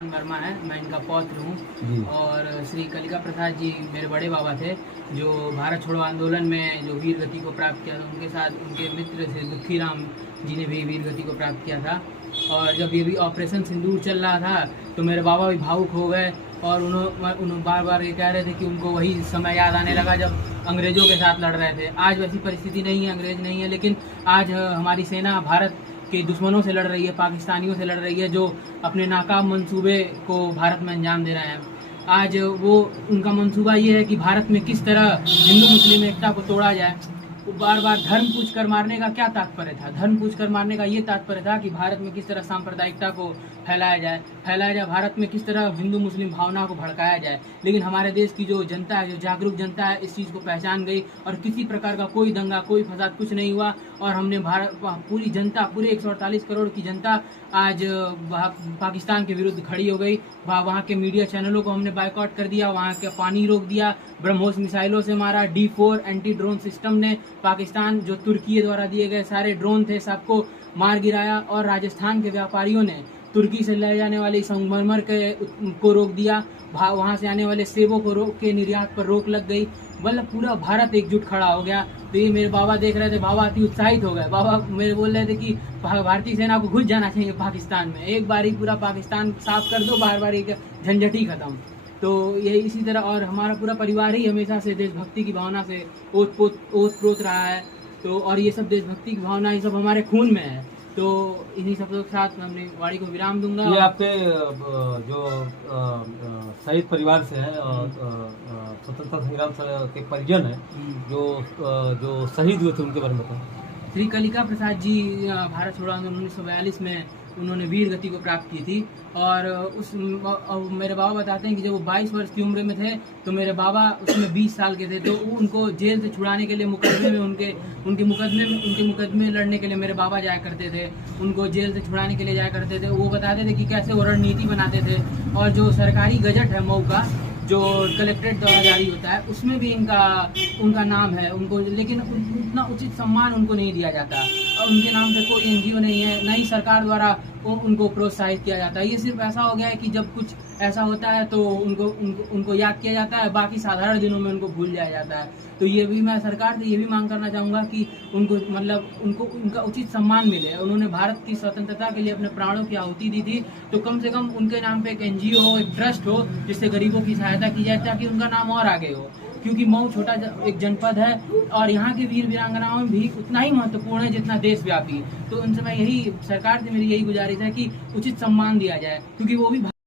वर्मा है, मैं इनका पौत्र हूँ। और श्री कलिका प्रसाद जी मेरे बड़े बाबा थे, जो भारत छोड़ो आंदोलन में जो वीर गति को प्राप्त किया था। उनके साथ उनके मित्र से दुखी राम जी ने भी वीर गति को प्राप्त किया था। और जब ये भी ऑपरेशन सिंदूर चल रहा था तो मेरे बाबा भी भावुक हो गए और उन्होंने बार बार ये कह रहे थे कि उनको वही समय याद आने लगा जब अंग्रेज़ों के साथ लड़ रहे थे। आज वैसी परिस्थिति नहीं है, अंग्रेज़ नहीं है, लेकिन आज हमारी सेना भारत के दुश्मनों से लड़ रही है, पाकिस्तानियों से लड़ रही है, जो अपने नाकाम मंसूबे को भारत में अंजाम दे रहे हैं। आज वो उनका मंसूबा ये है कि भारत में किस तरह हिंदू मुस्लिम एकता को तोड़ा जाए। वो बार बार धर्म पूछ कर मारने का क्या तात्पर्य था? धर्म पूछ कर मारने का ये तात्पर्य था कि भारत में किस तरह सांप्रदायिकता को फैलाया जाए, भारत में किस तरह हिंदू मुस्लिम भावना को भड़काया जाए। लेकिन हमारे देश की जो जनता है, जो जागरूक जनता है, इस चीज़ को पहचान गई और किसी प्रकार का कोई दंगा, कोई फसाद कुछ नहीं हुआ। और हमने पूरी जनता, पूरे 148 करोड़ की जनता आज पाकिस्तान के विरुद्ध खड़ी हो गई। वहाँ के मीडिया चैनलों को हमने बायकॉट कर दिया, वहाँ के पानी रोक दिया, ब्रह्मोस मिसाइलों से मारा, D4 एंटी ड्रोन सिस्टम ने पाकिस्तान जो तुर्की द्वारा दिए गए सारे ड्रोन थे सबको मार गिराया। और राजस्थान के व्यापारियों ने तुर्की से ले जाने वाली संगमरमर को रोक दिया, वहाँ से आने वाले सेबों को रोक के निर्यात पर रोक लग गई। मतलब पूरा भारत एकजुट खड़ा हो गया। तो ये मेरे बाबा देख रहे थे, बाबा अति उत्साहित हो गए। बाबा मेरे बोल रहे थे कि भारतीय सेना को घुस जाना चाहिए पाकिस्तान में, एक बार ही पूरा पाकिस्तान साफ कर दो, बार बार एक झंझट ही खत्म। तो ये इसी तरह, और हमारा पूरा परिवार ही हमेशा से देशभक्ति की भावना से ओत प्रोत रहा है। तो और ये सब देशभक्ति की भावना ये सब हमारे खून में है। तो इन्हीं सब के साथ मैं अपनी वाणी को विराम दूंगा। ये आपके जो शहीद परिवार से है, स्वतंत्रता संग्राम के परिजन है, जो शहीद हुए थे, उनके बारे में बताओ। श्री कलिका प्रसाद जी भारत छोड़ो आंदोलन 1942 में उन्होंने वीर गति को प्राप्त की थी। और मेरे बाबा बताते हैं कि जब वो 22 वर्ष की उम्र में थे तो मेरे बाबा उसमें 20 साल के थे। तो उनको जेल से छुड़ाने के लिए मुकदमे में उनके मुकदमे लड़ने के लिए मेरे बाबा जाया करते थे, उनको जेल से छुड़ाने के लिए जाया करते थे। वो बताते थे कि कैसे वो रणनीति बनाते थे। और जो सरकारी गजट है मऊ का, जो कलेक्ट्रेट द्वारा जारी होता है, उसमें भी उनका नाम है उनको, लेकिन उतना उचित सम्मान उनको नहीं दिया जाता। और उनके नाम पे कोई NGO नहीं है, न ही सरकार द्वारा उनको प्रोत्साहित किया जाता है। ये सिर्फ ऐसा हो गया है कि जब कुछ ऐसा होता है तो उनको याद किया जाता है, बाकी साधारण दिनों में उनको भूल जाया जाता है। तो ये भी मैं सरकार से ये भी मांग करना चाहूँगा कि उनको उनका उचित सम्मान मिले। उन्होंने भारत की स्वतंत्रता के लिए अपने प्राणों की आहुति दी थी, तो कम से कम उनके नाम पे एक NGO हो, एक ट्रस्ट हो, जिससे गरीबों की सहायता की जाए, ताकि उनका नाम और आगे हो। क्योंकि मऊ छोटा एक जनपद है और यहाँ की वीर वीरांगनाओं में भी उतना ही महत्वपूर्ण है जितना देशव्यापी। तो उनसे मैं सरकार से मेरी यही गुजारिश है कि उचित सम्मान दिया जाए, क्योंकि वो भी